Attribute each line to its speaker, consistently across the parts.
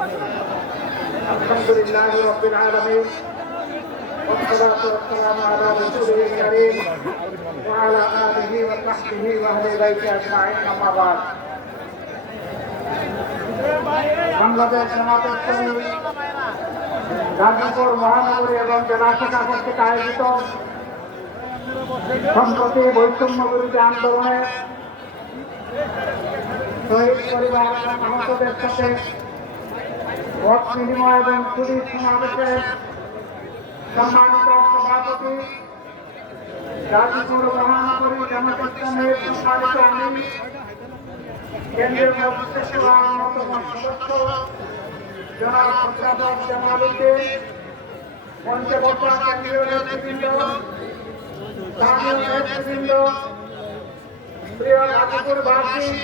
Speaker 1: الحمد لله رب العالمين والصلاة والسلام على رسوله الكريم وعلى آله وصحبه وأهل بيته أجمعين أما بعد বাংলাদেশ জামাতের কর্মী গাজীপুর মহানগরী এবং জেলা শাখা কর্তৃক আয়োজিত সম্প্রতি বৈষম্য বিরোধী আন্দোলনে শহীদ পরিবার এবং আহতদের সাথে ভোট বিনিময় এবং চুরি সমাবেশে সম্মানিত সভাপতি গাজীপুর মহানগরী ইসলামের সম্মানিত আমি কেন্দ্রীয় সদস্য, জনাব মোশাররফ জামাল উদ্দিন মঞ্চে বসা কেন্দ্রীয় নেতৃবৃন্দ, স্থানীয় নেতৃবৃন্দ, প্রিয় গাজীপুরবাসী,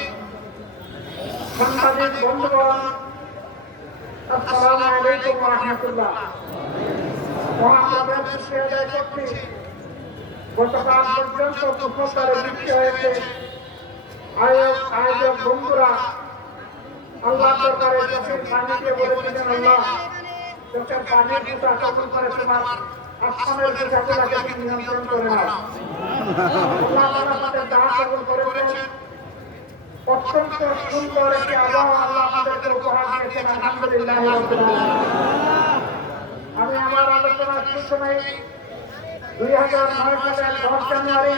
Speaker 1: সাংবাদিক বন্ধুগণ অত্যন্ত সুন্দর একটি আবহাওয়া আল্লাহ আমাদেরকে উপহার দিয়েছেন আমি আমার আলোচনার শুরুতেই দুই হাজার নয় সালের দশ জানুয়ারি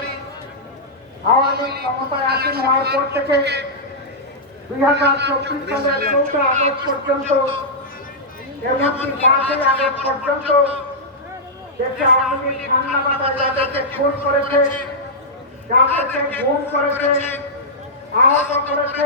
Speaker 1: আওয়ামী লীগ ক্ষমতায় আসীন হওয়ার পর থেকে দুই হাজার চব্বিশ সালের চৌঠা আগস্ট পর্যন্ত এমনকি যাদেরকে খুন করেছে যাদেরকে গুম করেছে, আহত করেছে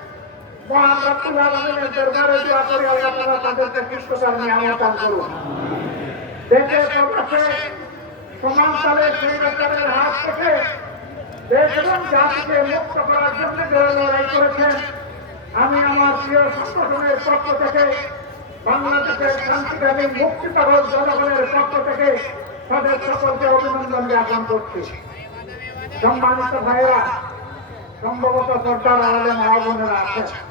Speaker 1: করুন। জাতিকে মুক্ত আমি আমার প্রিয় সংগঠনের পক্ষ থেকে, বাংলাদেশের শান্তিকামী মুক্তি পাগল জনগণের পক্ষ থেকে তাদের সকলকে অভিনন্দন জ্ঞাপন করছি। সম্মানিত ভাইরা সম্ভবত সরকার আলাদা মহাবোনেরা আছেন।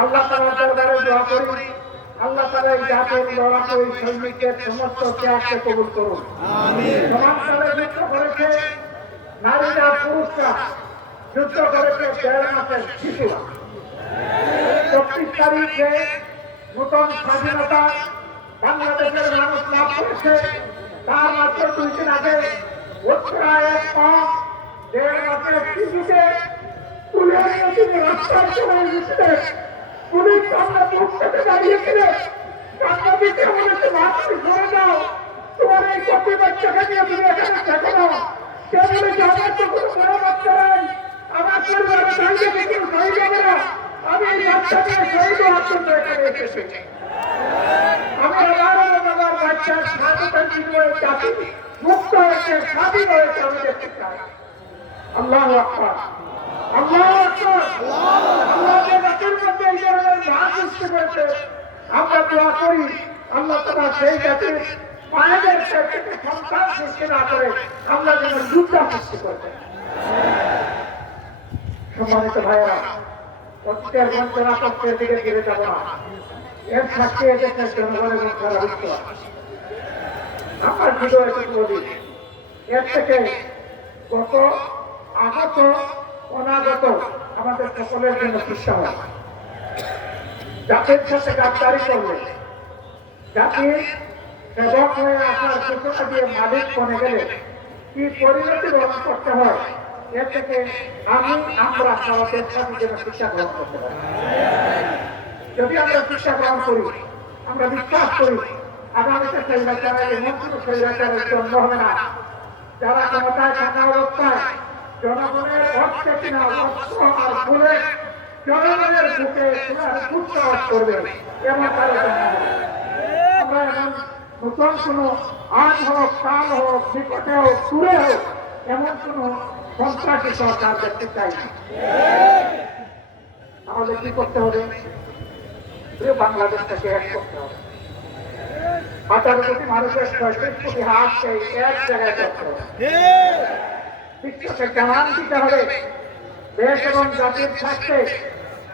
Speaker 1: আল্লাহ তালার দরবারে দোয়া করি আল্লাহ তালা এই জাতির লড়াকু এই সৈনিকদের সমস্ত ত্যাগকে কবুল করুন। সমাজকালে যুদ্ধ করেছে নারীরা পুরুষরা যুদ্ধ করেছে দেড় মাসের শিশুরা। চব্বিশ তারিখে নূতন স্বাধীনতা বাংলাদেশের মানুষ লাভ করেছে। তার মাত্র দুই দিন আগে কম দেড় মাসের শিশুকে তুলে রাস্তায় চলে গেছিলেন পুলিশ মুখ থেকে দাঁড়িয়েছিলেন কান্না দিতে বলেছে মাতৃ সরে তোমার এই কপি বাচ্চাকে নিয়ে তুমি এখানে থেকো না। কে বলেছে আমার তো কোনো বাচ্চা আমার হবে না। আমি এই আমার বাচ্চার স্বাধীনতার বিনিময়ে জাতি মুক্ত হয়েছে, স্বাধীন হয়েছে আমি দেখতে চাই আল্লাহ আল্লাহ আল্লাহ যে জাতির মধ্যে এই ধরনের ভাব সৃষ্টি করেছে দোয়া করি আল্লাহ তারা সেই জাতির মায়েদের সন্তান সৃষ্টি না করে আমরা যেন যুদ্ধ সৃষ্টি করতে সম্মানিত ভাইয়েরা, অতীতের বঞ্চনা তত্ত্বের দিকে ফিরে যাব না। এর সাক্ষী এদেশের জনগণের মধ্যে বিশ্বাস আমার ভিডিও একটু বলি, এর থেকে কত আগত অনাগত আমাদের সকলের জন্য শিক্ষা হয় জাতির সাথে গাদ্দারি করলে, জাতির সেবক হয়ে আসার সূচনা দিয়ে মালিক বনে গেলে কি পরিণতি গ্রহণ করতে হয় এর থেকে আমি আমরা সারা দেশবাসী যেন শিক্ষা গ্রহণ করতে পারি। যদি আমরা শিক্ষা গ্রহণ করি, আমরা বিশ্বাস করি, আগামীতে শৈলাচারের এমন কোনো শৈলাচারের জন্ম হবে না। যারা ক্ষমতায় থাকা অবস্থায় জনগণের অর্থে কিনা অস্ত্র আর ফুলে জনগণের বুকে কুৎসাহ করবে এমন কারও জন্ম আমরা এমন নতুন কোনো আজ হোক কাল হোক নিকটে হোক দূরে হোক এমন কোনো সন্ত্রাসী সরকার দেখতে চাই আমাদের কি করতে হবে? বাংলাদেশটাকে এক করতে হবে। আঠারো কোটি মানুষের ছয়ত্রিশ কোটি হাত সেই এক জায়গায় করতে হবে। বিশ্বকে জানান দিতে হবে? দেশ এবং জাতির স্বার্থে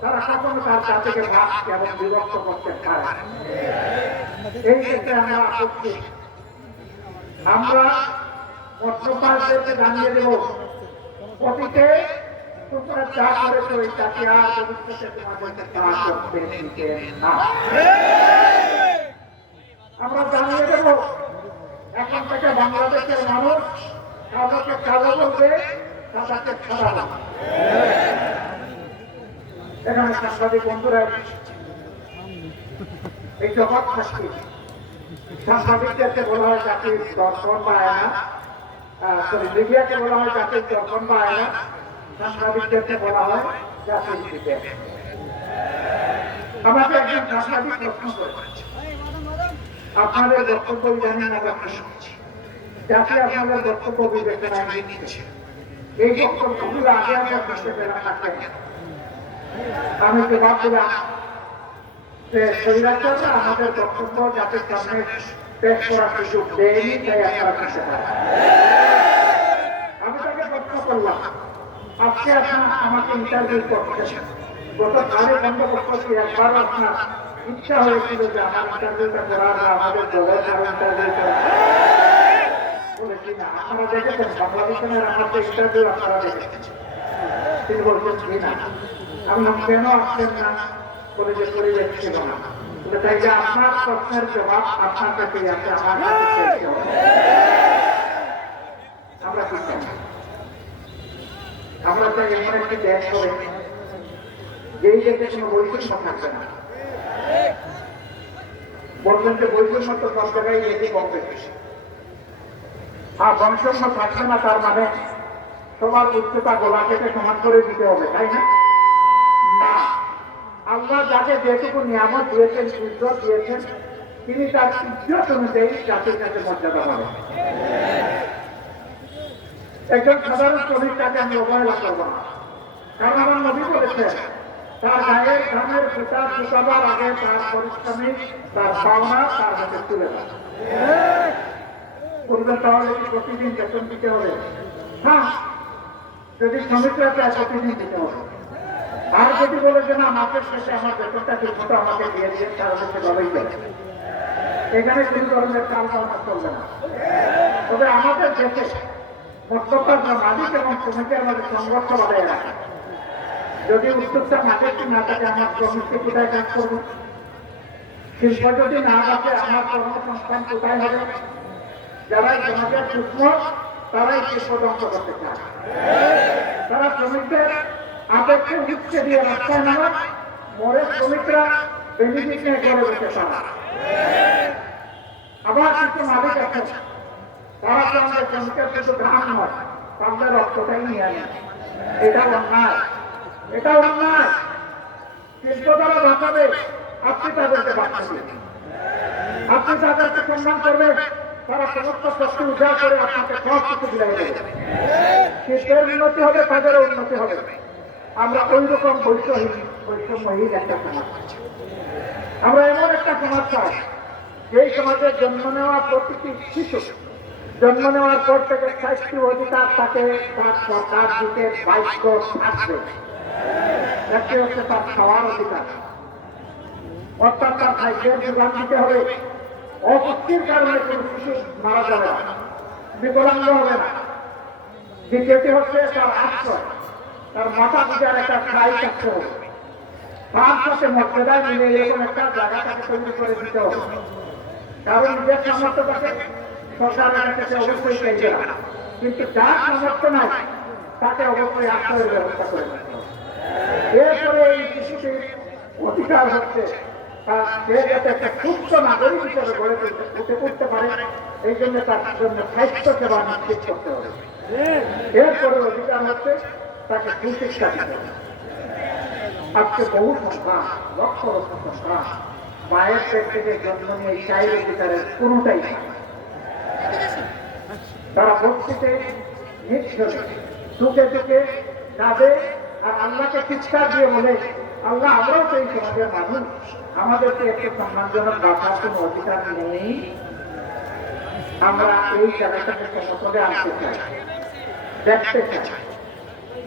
Speaker 1: তারা কখনো তার জাতিকে ভাগ এবং বিভক্ত করতে পারে। এই ক্ষেত্রে আমরা আপত্তি। আমরা পত্রপালদেরকে জানিয়ে দেব, অতীতে আমরা জানিয়ে দেব, এখন থেকে বাংলাদেশের মানুষ কালোকে কালো বলবে বলবে। এখানে সাংবাদিক বন্ধুরা, এই জগৎ থাকবে। সাংবাদিকদেরকে বলা হয় জাতির দর্শন বা আয়না। সরি মিডিয়াকে বলা হয় জাতির দর্শন বা আয়না। সাংবাদিকদেরকে বলা হয় জাতির বিবেক আমাকে একজন সাংবাদিক প্রশ্ন করেছে আপনাদের বক্তব্য জানি না আমরা শুনছি জাতি আপনাদের বক্তব্য বিবেচনায় নিচ্ছে। এই বক্তব্যগুলো আগে আমরা বুঝতে পেলাম না কেন আমি জবাব দিলাম যে স্বৈরাচাররা আমাদের বক্তব্য জাতির সামনে পেশ করার সুযোগ দেয়নি, তাই আপনারা পারেন। আমি তাকে প্রশ্ন করলাম, আজকে আপনার আমাকে ইন্টারভিউ করছেন। গত সাড়ে পনেরো বছর কি একবার আপনার ইচ্ছা হয়েছিল যে আমার ইন্টারভিউটা করার আমাদের দলের কারও ইন্টারভিউ করার। আপনারা দেখেছেন, বাংলাদেশের আমার যে ইন্টারভিউ আপনারা দেখেছেন। তিনি বলছেন জি না কেন আসছেন না? বলে যে না। তাই যে আপনার প্রশ্নের জবাব আপনার কাছেই আছে, আমার কাছে আমরা কি আমরা চাই এমন একটি দেশ যেই দেশে কোনো বৈষম্য থাকবে না। বলবেন যে বৈষম্য তো কমবে। আর বৈষম্য থাকবে না, তার মানে সবার উচ্চতা গোলা কেটে সমান করে দিতে হবে, তাই না? আল্লাহ যাকে যেটুকু নিয়ামত দিয়েছেন ইজ্জত দিয়েছেন, তিনি তার ইজ্জত অনুযায়ী জাতির কাছে মর্যাদা পাবেন। একজন সাধারণ শ্রমিক তাকে আমি অবহেলা করব না। কারণ আমার নবী বলেছেন, তার গায়ের ঘামের সুতা শুকাবার আগে তার পরিশ্রমী, তার পাওনা তার হাতে তুলে দেয় তাহলে প্রতিদিন বেতন দিতে হবে? হ্যাঁ যদি শ্রমিকরা চায় প্রতিদিন দিতে হবে। আর যদি বলে যে, না মাসের শেষে আমার বেতনটা মতো আমাকে দিয়ে দিয়ে তাহলে সে ভালোই যাবে এখানে কোনো ধরনের কাল পাওনা চলবে না। তবে আমাদের দেশে মধ্যকার মালিক এবং শ্রমিকের মধ্যে সংঘর্ষ বজায় রাখে। যদি উদ্যোগটা মাঠের না থাকে, আমার শ্রমিককে কোথায় কাজ করব? শিল্প যদি না থাকে, আমার কর্মসংস্থান কোথায় হবে? যারা সমাজের সূক্ষ্ম তারাই শিল্প ধ্বংস করতে চায়। তারা শ্রমিকদের আবেগকে উঠছে দিয়ে রাস্তায় নামায় মরে শ্রমিকরা বেনিফিট নিয়ে করে বসে তারা। আবার কিছু মালিক আছে। তারা তো আমাদের শ্রমিকের শুধু ঘাম নয়, তাদের রক্তটাই নিয়ে আনে এটা অন্যায়। এটা অন্যায়। শিল্প দ্বারা বাঁচাবে, আপনি তাদেরকে বাঁচাবেন আপনি তাদেরকে সম্মান করবেন, তারা সমস্ত শক্তি উদ্ধার করে আপনাকে সব কিছু দিয়ে দেবে। উন্নতি হবে, তাদেরও উন্নতি হবে। আমরা ওই রকম বৈষম্য বৈষম্যহীন একটা সমাজ। আমরা এমন একটা সমাজ চাই, যেই সমাজে জন্ম নেওয়া প্রতিটি শিশু জন্ম নেওয়ার পর থেকে স্বাস্থ্য অধিকার তাকে তার সরকার দিতে বাধ্য থাকবে। একটি হচ্ছে তার খাওয়ার অধিকার। অর্থাৎ তার খাদ্যের যোগান দিতে হবে। অপুষ্টির কারণে কোনো শিশু মারা যাবে না বিকলাঙ্গ হবে না। দ্বিতীয়টি হচ্ছে তার আশ্রয়। তার মাথা পিজার একটা ঠাই থাকতে তার সাথে মর্যাদায় মিলে এরকম একটা জায়গা তাকে তৈরি করে দিতে কারণ নিজের সামর্থ্য থাকে সরকারের কাছে অবশ্যই চাইবে না। কিন্তু যার সামর্থ্য নাই, তাকে অবশ্যই আশ্রয়ের ব্যবস্থা করে এরপরে এই শিশুটির অধিকার হচ্ছে। তার সে যাতে একটা সুস্থ নাগরিক হিসেবে গড়ে তুলতে উঠে উঠতে পারে, এই জন্য তার জন্য স্বাস্থ্য সেবা নিশ্চিত করতে হবে। এরপরে অধিকার হচ্ছে তাকে সুশিক্ষা দিতে আজকে বহু সন্তান লক্ষ লক্ষ সন্তান মায়ের পেট থেকে জন্ম নিয়ে চাইর অধিকারের কোনোটাই তারা নিচ্ছল দুঃখে দুঃখে কাঁদে আর আল্লাহকে চিৎকার দিয়ে বলে, আল্লাহ আমরাও তো এই সমাজের মানুষ। আমাদেরকে একটু সম্মানজনক বাঁচার কোনো অধিকার নেই। আমরা এই জায়গাটাকে সমতলে আনতে চাই, দেখতে চাই।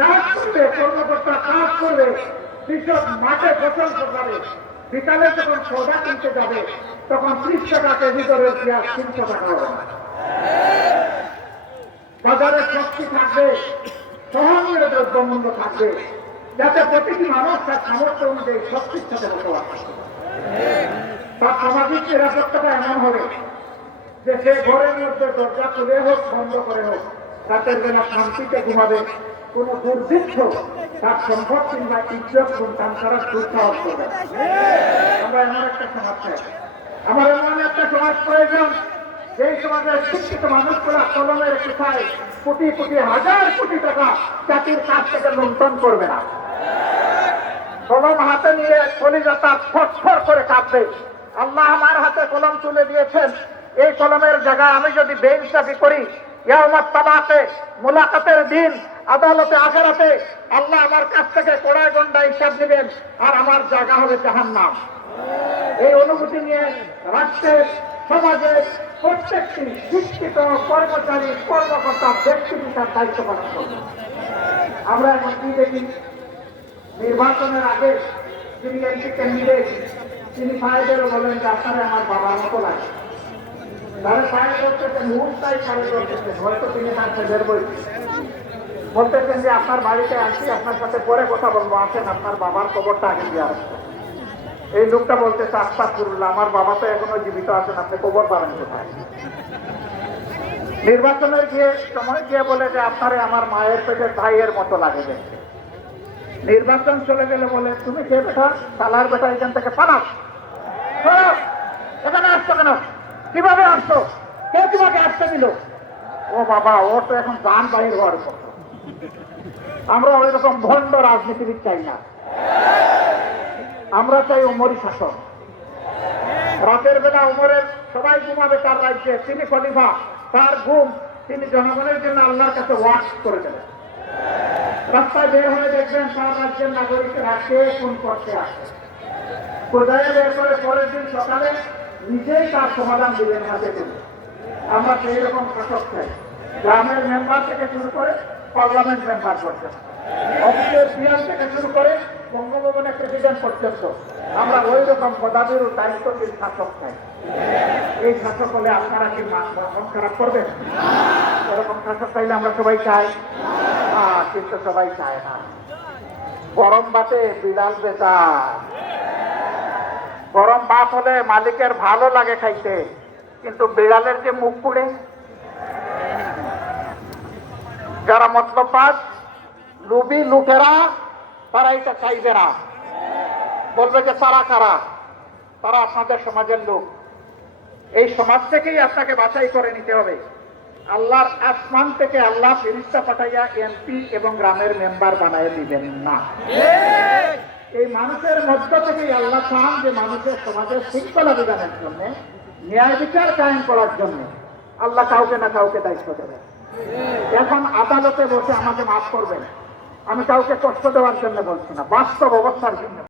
Speaker 1: কাজ করবে কর্মকর্তা কাজ করবে, কৃষক মাঠে ফসল ফসাবে বিকালে যখন সৌদা কিনতে যাবে, তখন ত্রিশ টাকা কেজি করে পেঁয়াজ তিনশো টাকা হবে। বাজারে শক্তি থাকবে সহনীয় দ্রব্যমূল্য থাকবে, যাতে প্রতিটি মানুষ তার সামর্থ্য অনুযায়ী শক্তির সাথে বসবাস করতে তার সামাজিক নিরাপত্তাটা এমন হবে যে সে ঘরের মধ্যে দরজা খুলে হোক, বন্ধ করে হোক, রাতের বেলা শান্তিতে ঘুমাবে। কোন দুর্ভিক্ষ তার সম্পদ কিংবা ইজ্জত সন্তান করার দুঃসাহস করবে আমরা এমন একটা সমাজ চাই। আমার এমন একটা সমাজ প্রয়োজন, যেই সমাজের শিক্ষিত মানুষগুলা কলমের কোথায় কোটি কোটি হাজার কোটি টাকা জাতির কাছ থেকে লুণ্ঠন করবে না। কলম হাতে নিয়ে কলিজা তার ফটফট করে কাঁপবে। আল্লাহ আমার হাতে কলম তুলে দিয়েছেন। এই কলমের জায়গায় আমি যদি বেইনসাফি করি ইয়ামাত তালাতে মুলাকাতের দিন, আদালতে, আখেরাতে আল্লাহ আমার কাছ থেকে কোড়ায় গন্ডা হিসাব নেবেন আর আমার জায়গা হবে জাহান নাম এই অনুভূতি নিয়ে রাষ্ট্রের, সমাজের প্রত্যেকটি শিক্ষিত, কর্মচারী, কর্মকর্তা ব্যক্তি তার দায়িত্ব পালন আমরা এখন কি দেখি? নির্বাচনের আগে তিনি এমপি ক্যান্ডিডেট তিনি সাহেবেরও বলেন যে আপনারা আমার বাবার মতো লাগে। তারা সাহেব করতেছেন মুহূর্তাই সাহেব করতেছেন হয়তো তিনি তার ছেলের বই বলতেছেন যে আপনার বাড়িতে আসি, আপনার সাথে পরে কথা বলব। আসেন, আপনার বাবার খবরটা আগে দিয়ে আসবেন এই লোকটা বলতেছে আস্তাকুরুল্লাহ আমার বাবা তো এখনও জীবিত আছেন, আপনি খবর পাবেন কোথায়? নির্বাচনের গিয়ে, সময় গিয়ে বলে যে, আপনারে আমার মায়ের পেটের ভাইয়ের মতো লাগে নির্বাচন চলে গেলে বলে, তুমি কে বেটা সালার বেটা এখান থেকে পালাও। এখানে আসছো কেন? কীভাবে আসছো? কে তোমাকে আসতে দিল? ও বাবা, ও তো এখন বাহির হওয়ার পর আমরা ওই রকম ভণ্ড রাজনীতিবিদ চাই না। আমরা চাই উমরি শাসন। রাতের বেলা উমরের সবাই ঘুমাবে তার রাজ্যে। তিনি খলিফা, তার ঘুম তিনি জনগণের জন্য আল্লাহর কাছে ওয়াশ করে দেবেন। রাস্তায় বের হয়ে দেখবেন তার রাজ্যের নাগরিকের কে কোন করতে আসে কোথায় বের করে পরের দিন সকালে নিজেই তার সমাধান দিলেন হাতে তুলে আমরা সেই রকম শাসক চাই। গ্রামের মেম্বার থেকে শুরু করে পার্লামেন্ট মেম্বার করতে অফিসের পিয়ান থেকে শুরু করে বঙ্গভবনের প্রেসিডেন্ট পর্যন্ত। আমরা ওই রকম পদাবির ও দায়িত্বশীল শাসক চাই। এই শাসক হলে আপনারা কি মন খারাপ করবেন? এরকম শাসক চাইলে আমরা সবাই চাই। কিন্তু সবাই চায় না। গরম বাতে বিড়াল বেচার। গরম ভাত হলে মালিকের ভালো লাগে খাইতে, কিন্তু বিড়ালের যে মুখ পুড়ে। যারা মতলবাদ লুবি, লুটেরা তারা এটা চাইবে না। বলবে যে তারা কারা? তারা আপনাদের সমাজের লোক। এই সমাজ থেকেই আপনাকে বাছাই করে নিতে হবে। আল্লাহর আসমান থেকে আল্লাহ ফিরিস্তা পাঠাইয়া এমপি এবং গ্রামের মেম্বার বানায় দিবেন না। এই মানুষের মধ্য থেকে আল্লাহ চান যে মানুষের সমাজের শৃঙ্খলা বিধানের জন্য, ন্যায় বিচার কায়েম করার জন্য আল্লাহ কাউকে না কাউকে দায়িত্ব দেবেন। এখন আদালতে বসে আমাকে মাফ করবেন। আমি কাউকে কষ্ট দেওয়ার জন্য বলছি না, বাস্তব অবস্থার জন্য।